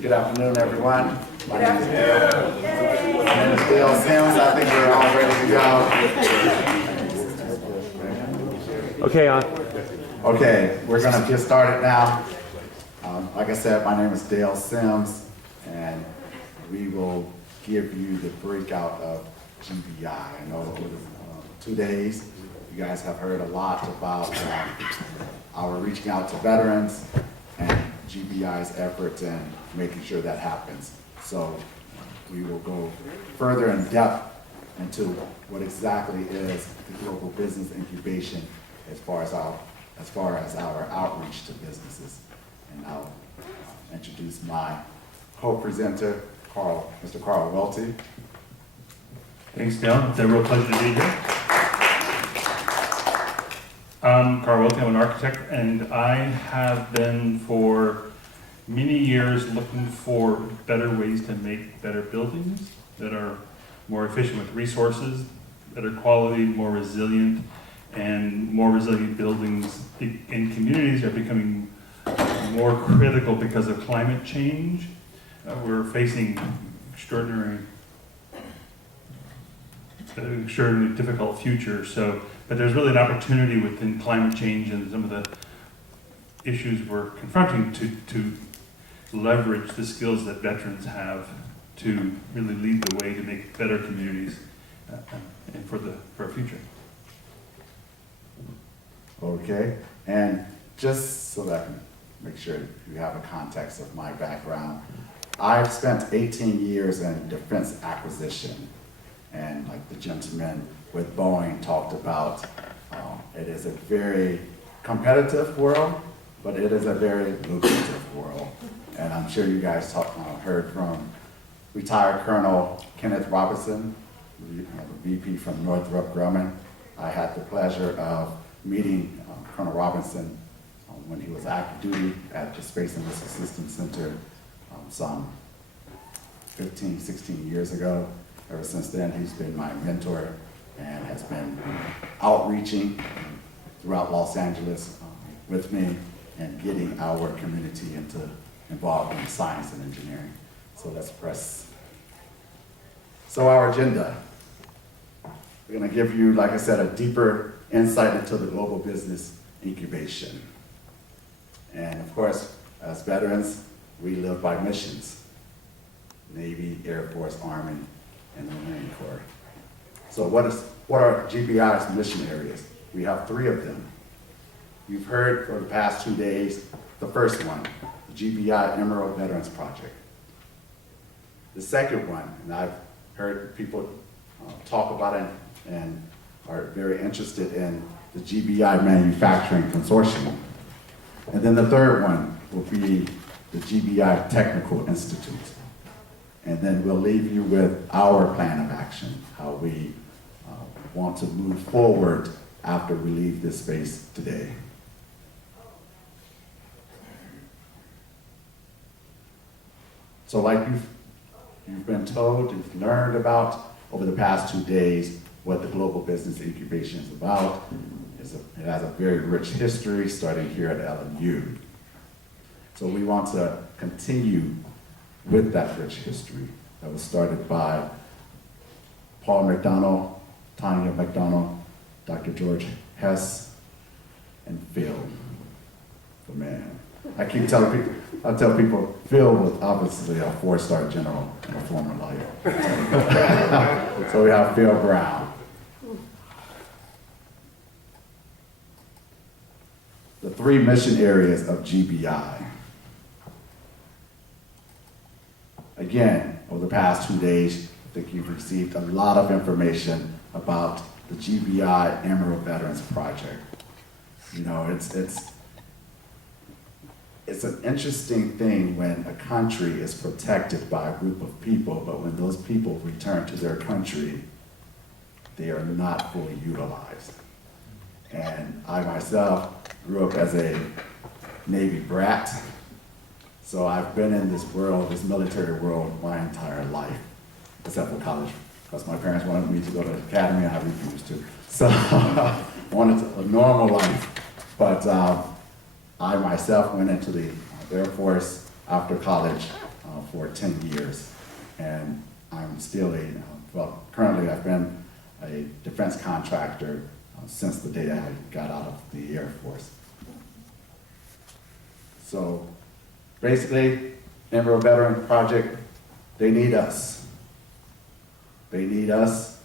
Good afternoon, everyone. My name is Dale. My name is Dale Sims. I think we're all ready to go. Okay, on. Okay, we're gonna get started now. Like I said, my name is Dale Sims, and we will give you the breakout of GBI. I know over the 2 days, you guys have heard a lot about our reaching out to veterans and GBI's efforts in making sure that happens. So we will go further in depth into what exactly is the global business incubation as far as our outreach to businesses. And I'll introduce my co-presenter, Mr. Carl Welty. Thanks, Dale. It's a real pleasure to be here. I'm Carl Welty. I'm an architect, and I have been for many years looking for better ways to make better buildings that are more efficient with resources, better quality, more resilient, and more resilient buildings in communities are becoming more critical because of climate change. We're facing extraordinarily difficult future. But there's really an opportunity within climate change and some of the issues we're confronting to leverage the skills that veterans have to really lead the way to make better communities and for our future. Okay, and just so that I can make sure you have a context of my background, I've spent 18 years in defense acquisition, and like the gentleman with Boeing talked about, it is a very competitive world, but it is a very lucrative world. And I'm sure you guys heard from retired Colonel Kenneth Robinson, the VP from Northrop Grumman. I had the pleasure of meeting Colonel Robinson when he was active duty at the Space and Missile Systems Center some 15, 16 years ago. Ever since then, he's been my mentor and has been outreaching throughout Los Angeles with me and getting our community involved in science and engineering. So let's press. So our agenda. We're gonna give you, like I said, a deeper insight into the global business incubation. And of course, as veterans, we live by missions. Navy, Air Force, Army, and the Marine Corps. So what are GBI's mission areas? We have 3 of them. You've heard for the past 2 days, the first one, the GBI Emerald Veterans Project. The second one, and I've heard people talk about it and are very interested in the GBI Manufacturing Consortium. And then the third one will be the GBI Technical Institute. And then we'll leave you with our plan of action, how we want to move forward after we leave this space today. So like you've been told, you've learned about over the past 2 days what the global business incubation is about. It has a very rich history starting here at LMU. So we want to continue with that rich history that was started by Paul McDonald, Tanya McDonald, Dr. George Hess, and Phil, the man. I keep telling people, I tell people, Phil was obviously a 4-star general in a former life. So we have Phil Brown. The 3 mission areas of GBI. Again, over the past 2 days, I think you've received a lot of information about the GBI Emerald Veterans Project. You know, it's an interesting thing when a country is protected by a group of people, but when those people return to their country, they are not fully utilized. And I myself grew up as a Navy brat, so I've been in this world, this military world, my entire life, except for college, because my parents wanted me to go to the academy and I refused to. So I wanted a normal life, but I myself went into the Air Force after college for 10 years. And I'm still well, currently I've been a defense contractor since the day I got out of the Air Force. So basically, Emerald Veteran Project, they need us. They need us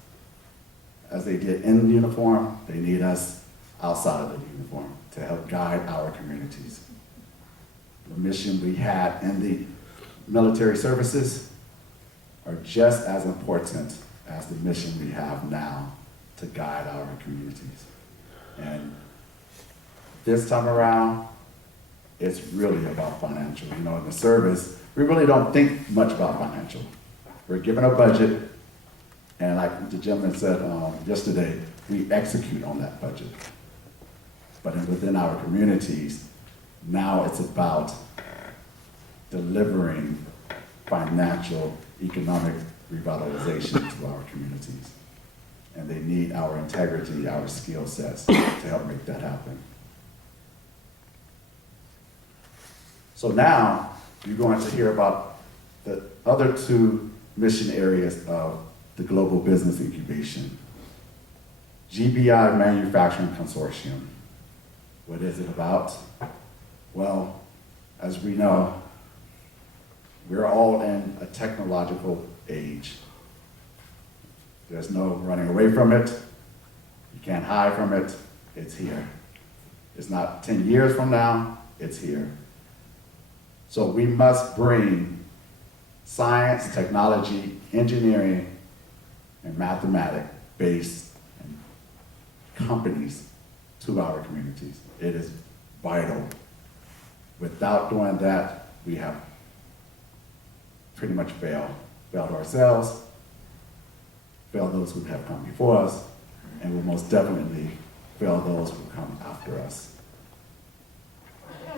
as they did in the uniform, they need us outside of the uniform to help guide our communities. The mission we had in the military services are just as important as the mission we have now to guide our communities. And this time around, it's really about financial. You know, in the service, we really don't think much about financial. We're given a budget, and like the gentleman said yesterday, we execute on that budget. But within our communities, now it's about delivering financial, economic revitalization to our communities. And they need our integrity, our skill sets to help make that happen. So now, you're going to hear about the other two mission areas of the Global Business Incubation. GBI Manufacturing Consortium. What is it about? Well, as we know, we're all in a technological age. There's no running away from it. You can't hide from it. It's here. It's not 10 years from now, it's here. So we must bring science, technology, engineering, and mathematics-based companies to our communities. It is vital. Without doing that, we have pretty much failed ourselves, failed those who have come before us, and will most definitely fail those who come after us.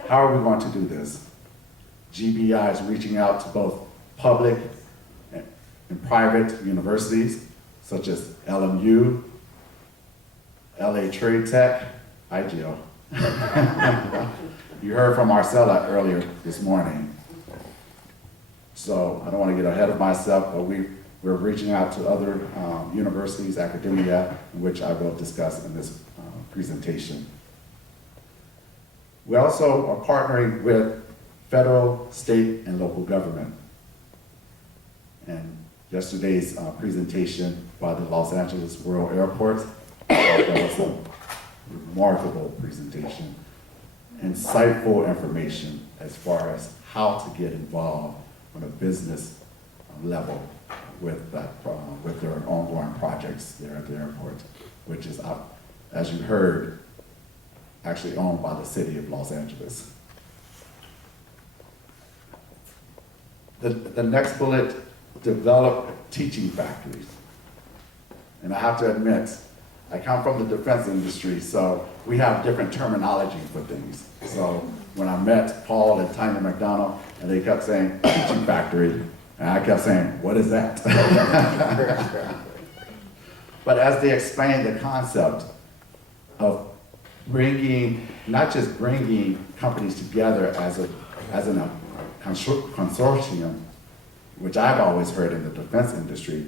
How are we going to do this? GBI is reaching out to both public and private universities, such as LMU, LA Trade Tech, IGL. You heard from Marcella earlier this morning. So I don't want to get ahead of myself, but we're reaching out to other universities, academia, which I will discuss in this presentation. We also are partnering with federal, state, and local government. And yesterday's presentation by the Los Angeles World Airport, that was a remarkable presentation. Insightful information as far as how to get involved on a business level with their ongoing projects there at the airport, which is, as you heard, actually owned by the city of Los Angeles. The next bullet, develop teaching factories. And I have to admit, I come from the defense industry, so we have different terminology for things. So when I met Paul and Tanya McDonald, and they kept saying teaching factory, and I kept saying, what is that? But as they explained the concept of bringing, not just bringing companies together as a consortium, which I've always heard in the defense industry,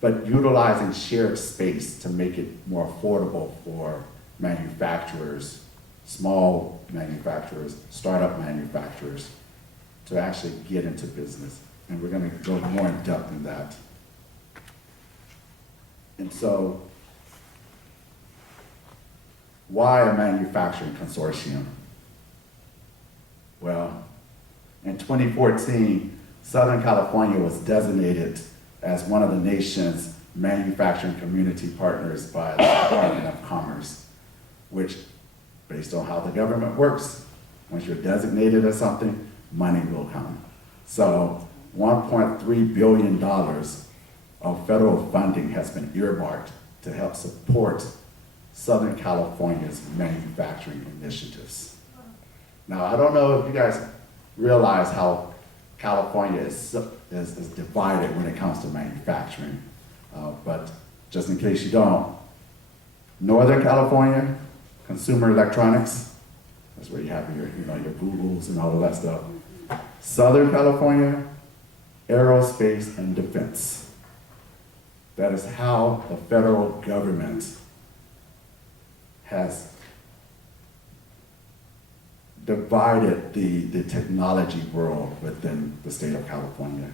but utilizing shared space to make it more affordable for manufacturers, small manufacturers, startup manufacturers, to actually get into business. And we're going to go more in depth in that. And so, why a manufacturing consortium? Well, in 2014, Southern California was designated as one of the nation's manufacturing community partners by the Department of Commerce, which, based on how the government works, once you're designated as something, money will come. So $1.3 billion of federal funding has been earmarked to help support Southern California's manufacturing initiatives. Now, I don't know if you guys realize how California is divided when it comes to manufacturing, but just in case you don't, Northern California, consumer electronics, that's where you have your Googles and all of that stuff. Southern California, aerospace and defense. That is how the federal government has divided the technology world within the state of California,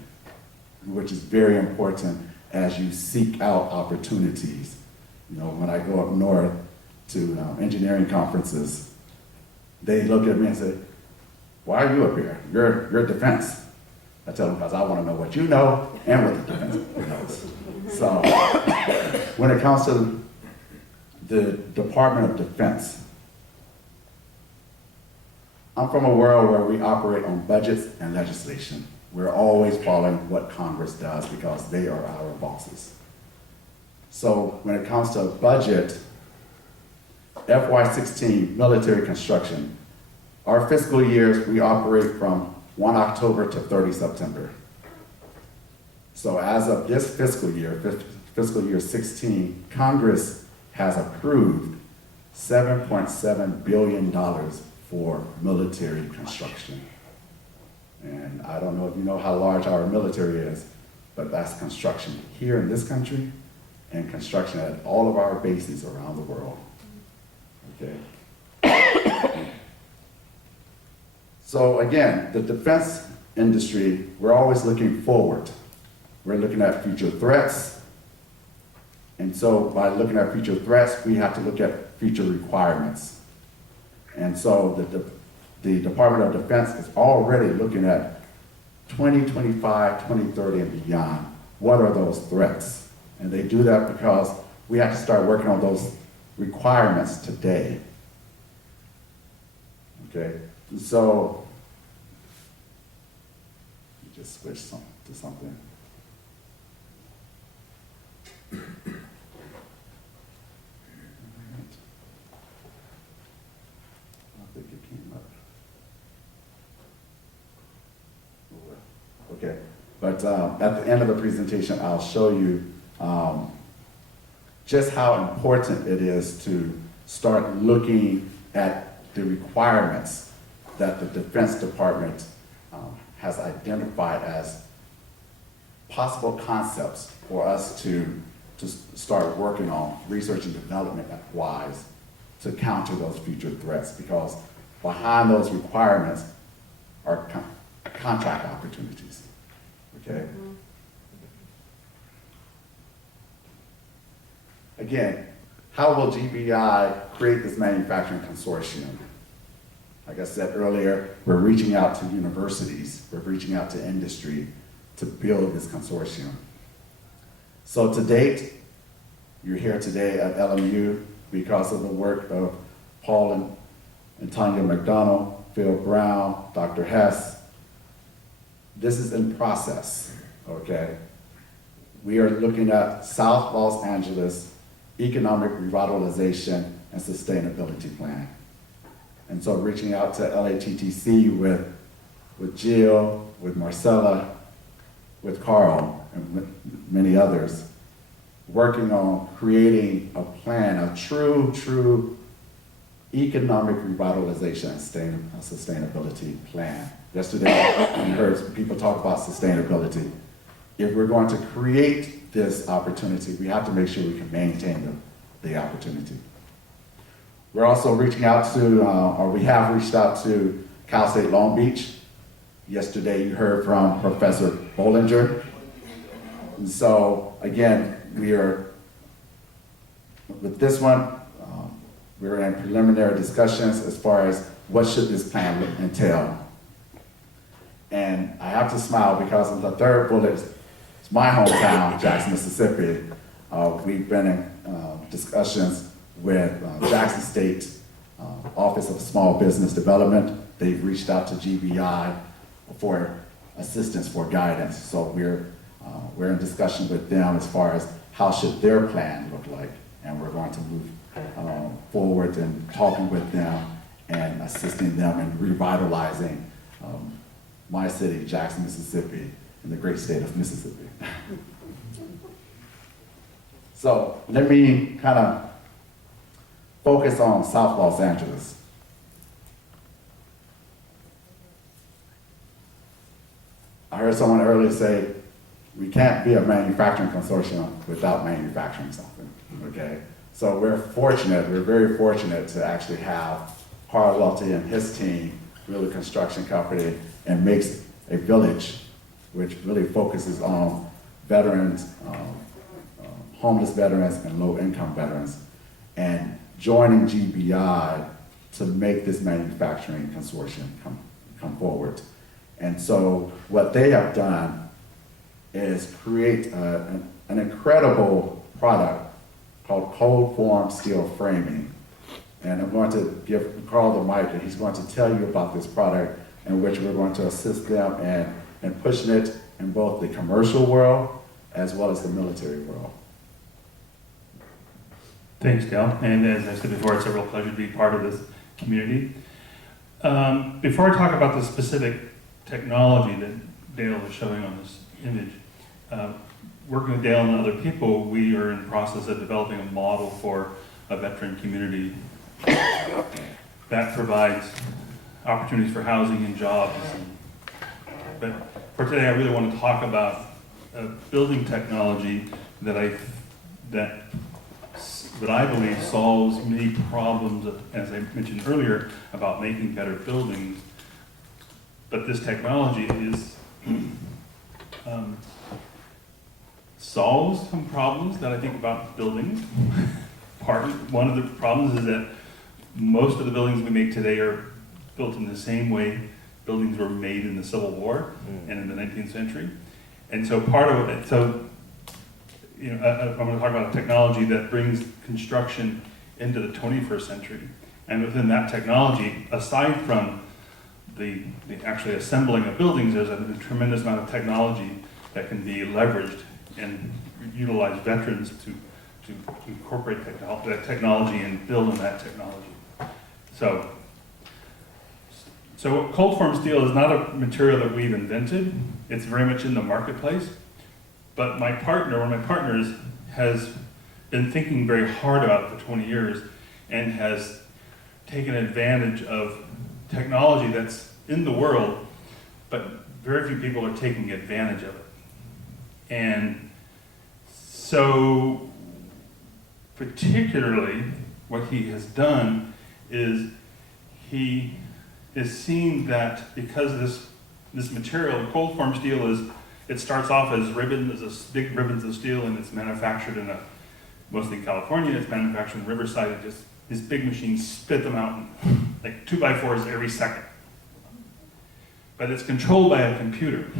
which is very important as you seek out opportunities. You know, when I go up north to engineering conferences, they look at me and say, "Why are you up here? You're defense." I tell them, because I want to know what you know and what the defense knows. So when it comes to the Department of Defense, I'm from a world where we operate on budgets and legislation. We're always following what Congress does because they are our bosses. So when it comes to budget, FY16 military construction, our fiscal years, we operate from 1 October to 30 September. So as of this fiscal year, fiscal year 16, Congress has approved $7.7 billion for military construction. And I don't know if you know how large our military is, but that's construction here in this country and construction at all of our bases around the world. Okay. So again, the defense industry, we're always looking forward. We're looking at future threats. And so by looking at future threats, we have to look at future requirements. And so the Department of Defense is already looking at 2025, 2030 and beyond. What are those threats? And they do that because we have to start working on those requirements today. Okay, so let me just switch to something. I think it came up. Okay, but at the end of the presentation, I'll show you just how important it is to start looking at the requirements that the Defense Department has identified as possible concepts for us to start working on, research and development wise, to counter those future threats, because behind those requirements are contract opportunities, okay? Again, how will GBI create this manufacturing consortium? Like I said earlier, we're reaching out to universities, we're reaching out to industry to build this consortium. So to date, you're here today at LMU because of the work of Paul and Tanya McDonald, Phil Brown, Dr. Hess. This is in process, okay? We are looking at South Los Angeles economic revitalization and sustainability plan. And so reaching out to LATTC with Jill, with Marcella, with Carl, and with many others, working on creating a plan, a true economic revitalization and sustainability plan. Yesterday, we heard people talk about sustainability. If we're going to create this opportunity, we have to make sure we can maintain the opportunity. We're also reaching out to, or we have reached out to Cal State Long Beach. Yesterday, you heard from Professor Bollinger. And so, again, we are, with this one, we're in preliminary discussions as far as what should this plan entail. And I have to smile because in the third bullet, it's my hometown, Jackson, Mississippi. We've been in discussions with Jackson State Office of Small Business Development. They've reached out to GBI for assistance, for guidance. So we're in discussion with them as far as how should their plan look like. And we're going to move forward and talking with them and assisting them in revitalizing my city, Jackson, Mississippi, in the great state of Mississippi. So let me kind of focus on South Los Angeles. I heard someone earlier say, we can't be a manufacturing consortium without manufacturing something, okay? So we're very fortunate to actually have Carl Welty and his team build a construction company and makes a village which really focuses on veterans, homeless veterans and low-income veterans, and joining GBI to make this manufacturing consortium come forward. And so what they have done is create an incredible product called cold form steel framing. And I'm going to give Carl the mic, and he's going to tell you about this product in which we're going to assist them in pushing it in both the commercial world as well as the military world. Thanks, Dale. And as I said before, it's a real pleasure to be part of this community. Before I talk about the specific technology that Dale is showing on this image, working with Dale and other people, we are in the process of developing a model for a veteran community that provides opportunities for housing and jobs. But for today, I really want to talk about a building technology that I believe solves many problems, as I mentioned earlier, about making better buildings. But this technology is solves some problems that I think about buildings. One of the problems is that most of the buildings we make today are built in the same way buildings were made in the Civil War and in the 19th century. And so part of it, I'm going to talk about a technology that brings construction into the 21st century. And within that technology, aside from the actually assembling of buildings, there's a tremendous amount of technology that can be leveraged and utilize veterans to incorporate that technology and build on that technology. So cold form steel is not a material that we've invented. It's very much in the marketplace. But one of my partners, has been thinking very hard about it for 20 years and has taken advantage of technology that's in the world, but very few people are taking advantage of it. And so, particularly, what he has done is he is seen that because this material, cold form steel, it starts off as big ribbons of steel, and it's manufactured mostly in California. It's manufactured in Riverside. These big machines spit them out like 2x4s every second. But it's controlled by a computer.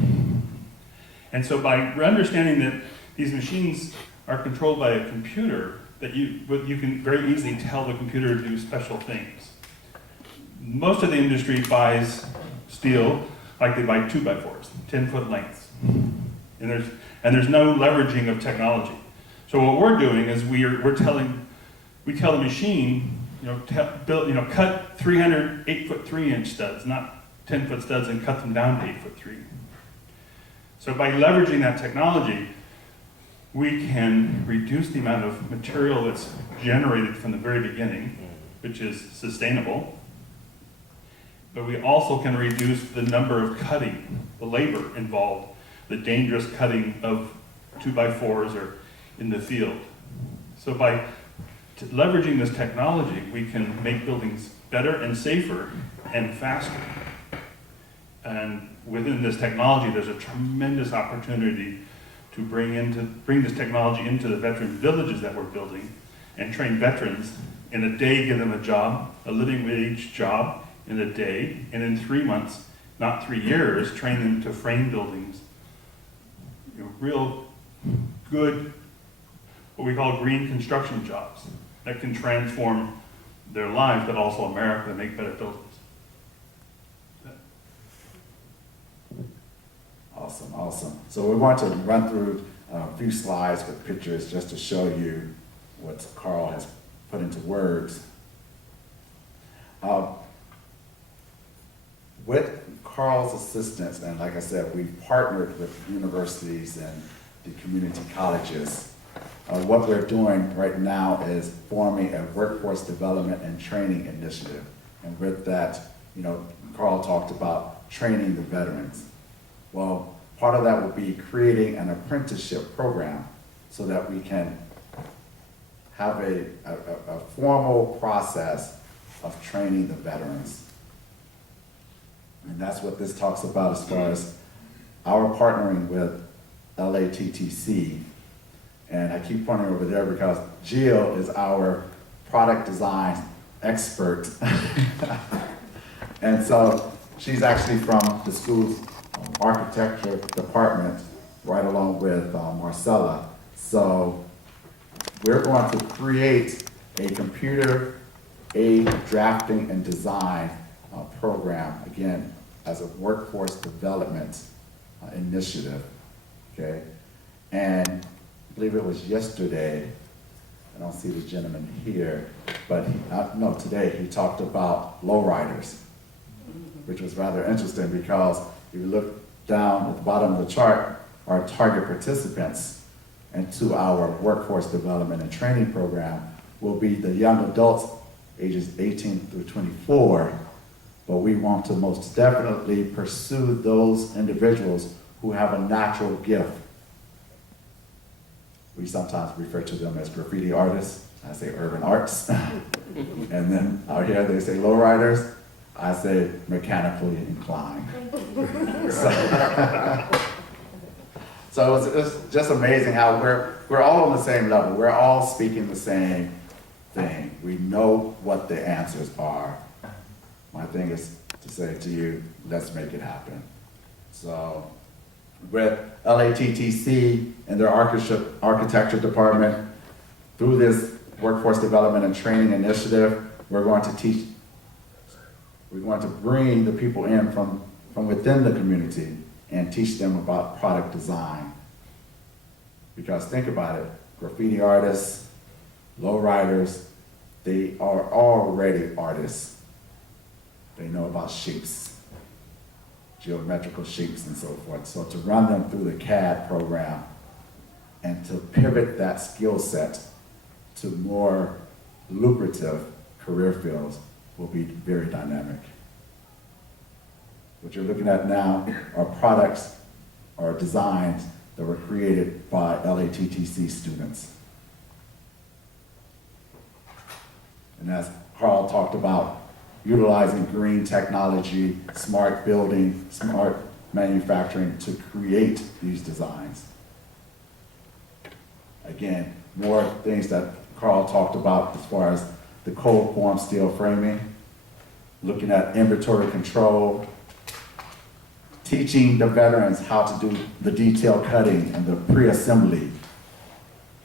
And so by understanding that these machines are controlled by a computer, that you can very easily tell the computer to do special things. Most of the industry buys steel like they buy 2x4s, 10-foot lengths. And there's no leveraging of technology. So what we're doing is we tell the machine, cut 300 8-foot 3-inch studs, not 10-foot studs, and cut them down to 8-foot 3. So by leveraging that technology, we can reduce the amount of material that's generated from the very beginning, which is sustainable. But we also can reduce the number of cutting, the labor involved, the dangerous cutting of 2x4s or in the field. So by leveraging this technology, we can make buildings better and safer and faster. And within this technology, there's a tremendous opportunity to bring this technology into the veteran villages that we're building and train veterans in a day, give them a job, a living wage job in a day, and in 3 months, not 3 years, train them to frame buildings. Real good, what we call green construction jobs that can transform their lives, but also America, to make better buildings. Awesome. So we want to run through a few slides with pictures just to show you what Carl has put into words. With Carl's assistance, and like I said, we've partnered with universities and the community colleges. What we're doing right now is forming a workforce development and training initiative. And with that, Carl talked about training the veterans. Well, part of that will be creating an apprenticeship program so that we can have a formal process of training the veterans. And that's what this talks about as far as our partnering with LATTC. And I keep pointing over there because Jill is our product design expert. And so she's actually from the school's architecture department, right along with Marcella. So we're going to create a computer aid drafting and design program, again, as a workforce development initiative, okay? And I believe it was yesterday, I don't see the gentleman here, but today he talked about lowriders, which was rather interesting because if you look down at the bottom of the chart, our target participants into our workforce development and training program will be the young adults ages 18 through 24, but we want to most definitely pursue those individuals who have a natural gift. We sometimes refer to them as graffiti artists. I say urban arts. And then out here they say lowriders. I say mechanically inclined. So it's just amazing how we're all on the same level. We're all speaking the same thing. We know what the answers are. My thing is to say to you, let's make it happen. So with LATTC and their architecture department, through this workforce development and training initiative, we're going to bring the people in from within the community and teach them about product design. Because think about it, graffiti artists, lowriders, they are already artists. They know about shapes, geometrical shapes and so forth. So to run them through the CAD program and to pivot that skill set to more lucrative career fields will be very dynamic. What you're looking at now are products or designs that were created by LATTC students. And as Carl talked about, utilizing green technology, smart building, smart manufacturing to create these designs. Again, more things that Carl talked about as far as the cold form steel framing, looking at inventory control, teaching the veterans how to do the detail cutting and the pre-assembly.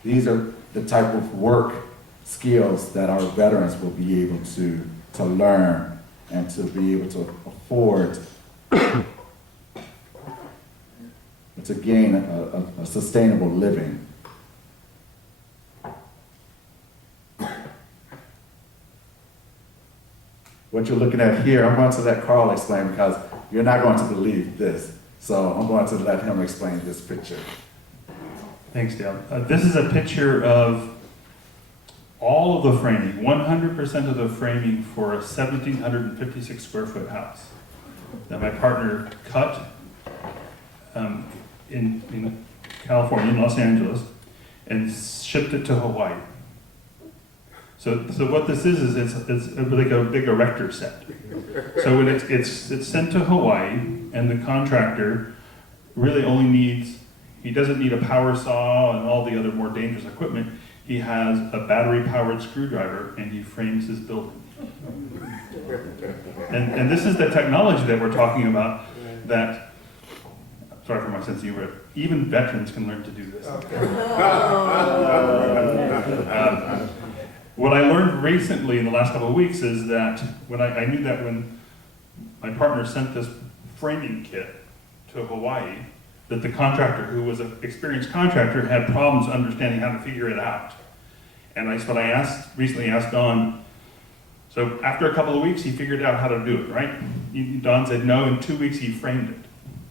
These are the type of work skills that our veterans will be able to learn and to be able to afford to gain a sustainable living. What you're looking at here, I'm going to let Carl explain because you're not going to believe this. So I'm going to let him explain this picture. Thanks, Dale. This is a picture of all of the framing, 100% of the framing for a 1,756 square foot house that my partner cut in California, in Los Angeles, and shipped it to Hawaii. So what this is it's like a big erector set. So when it's sent to Hawaii, and the contractor really only needs, he doesn't need a power saw and all the other more dangerous equipment. He has a battery-powered screwdriver, and he frames his building. And this is the technology that we're talking about that, sorry for my sense of humor, even veterans can learn to do this. What I learned recently in the last couple of weeks is that when I knew that when my partner sent this framing kit to Hawaii, that the contractor, who was an experienced contractor, had problems understanding how to figure it out. And that's what I recently asked Don. So after a couple of weeks, he figured out how to do it, right? Don said no, in 2 weeks he framed it.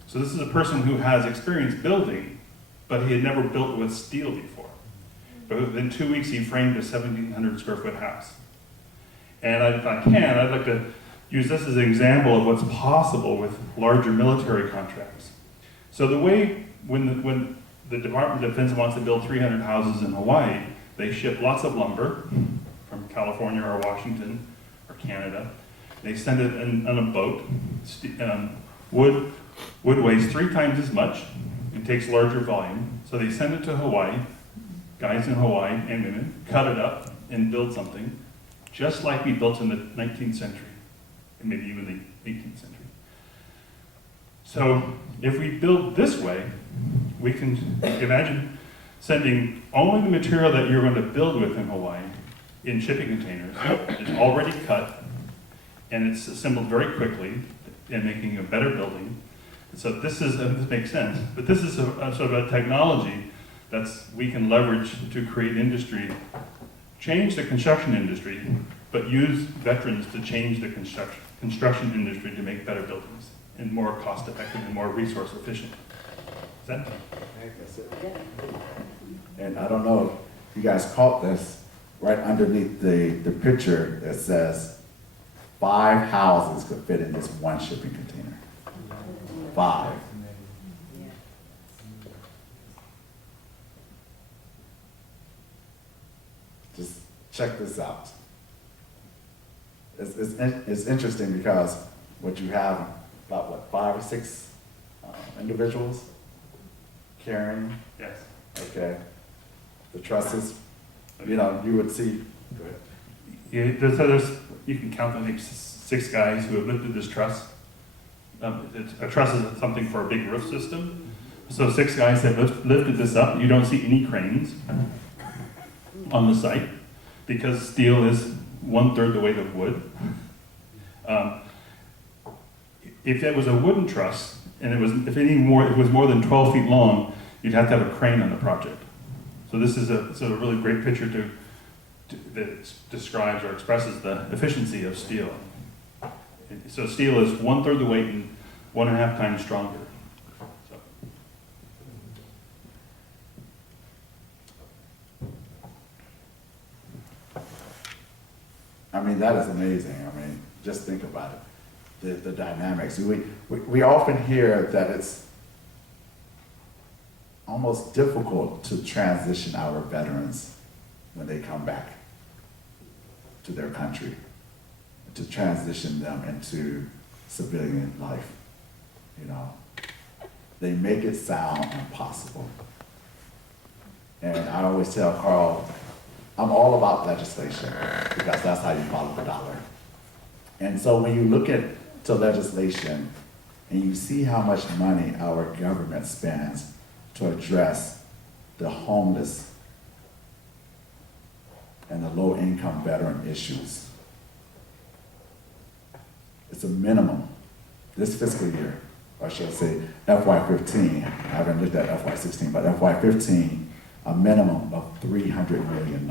So this is a person who has experience building, but he had never built with steel before. But within 2 weeks, he framed a 1,700 square foot house. And if I can, I'd like to use this as an example of what's possible with larger military contracts. So the way, when the Department of Defense wants to build 300 houses in Hawaii, they ship lots of lumber from California or Washington or Canada. They send it on a boat. Wood weighs 3 times as much and takes larger volume. So they send it to Hawaii. Guys in Hawaii and women cut it up and build something just like we built in the 19th century and maybe even the 18th century. So if we build this way, we can imagine sending only the material that you're going to build with in Hawaii in shipping containers. It's already cut and it's assembled very quickly and making a better building. And so this makes sense, but this is a sort of a technology we can leverage to create industry, change the construction industry, but use veterans to change the construction industry to make better buildings and more cost effective and more resource efficient. Is that? That's it. And I don't know if you guys caught this, right underneath the picture that says 5 houses could fit in this one shipping container. 5. Just check this out. It's interesting because what you have about 5 or 6 individuals carrying. Yes. Okay. The trusses, you know, you would see. Go ahead. Yeah, you can count, I think, 6 guys who have lifted this truss. A truss is something for a big roof system. So 6 guys have lifted this up. You don't see any cranes on the site because steel is 1/3 the weight of wood. If it was a wooden truss and it was more than 12 feet long, you'd have to have a crane on the project. So this is a really great picture that describes or expresses the efficiency of steel. So steel is 1/3 the weight and 1.5 times stronger. So. I mean, that is amazing. I mean, just think about it. The dynamics. We often hear that it's almost difficult to transition our veterans when they come back to their country, to transition them into civilian life. You know, they make it sound impossible. And I always tell Carl, I'm all about legislation because that's how you follow the dollar. And so when you look at legislation and you see how much money our government spends to address the homeless and the low-income veteran issues, it's a minimum this fiscal year, or should I say FY15, I haven't looked at FY16, but FY15, a minimum of $300 million.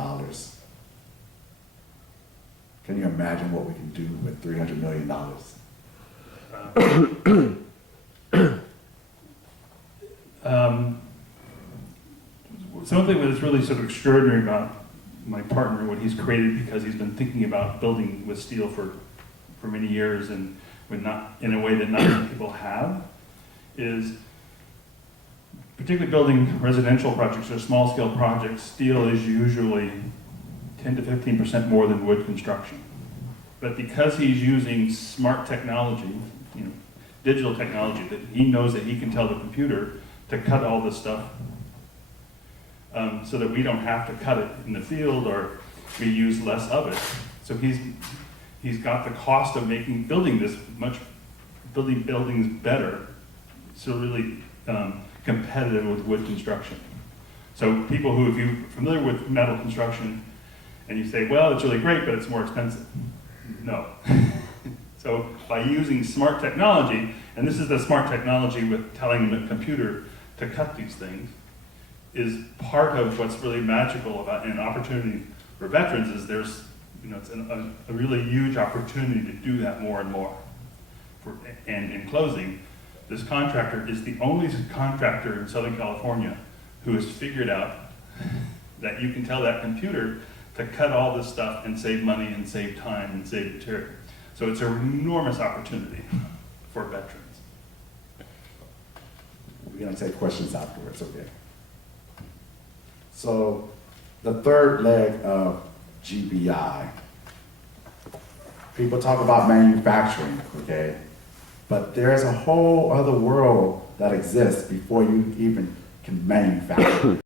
Can you imagine what we can do with $300 million? Something that's really sort of extraordinary about my partner, what he's created, because he's been thinking about building with steel for many years and not in a way that not many people have, is particularly building residential projects or small scale projects, steel is usually 10 to 15% more than wood construction. But because he's using smart technology, digital technology, that he knows that he can tell the computer to cut all this stuff so that we don't have to cut it in the field or we use less of it. So he's got the cost of building buildings better, so really competitive with wood construction. So people who, if you're familiar with metal construction and you say, well, it's really great, but it's more expensive. No. So by using smart technology, and this is the smart technology with telling the computer to cut these things, is part of what's really magical about an opportunity for veterans is there's, it's a really huge opportunity to do that more and more. And in closing, this contractor is the only contractor in Southern California who has figured out that you can tell that computer to cut all this stuff and save money and save time and save material. So it's an enormous opportunity for veterans. we're gonna take questions afterwards, okay? So, the third leg of GBI, people talk about manufacturing, okay? But there's a whole other world that exists before you even can manufacture.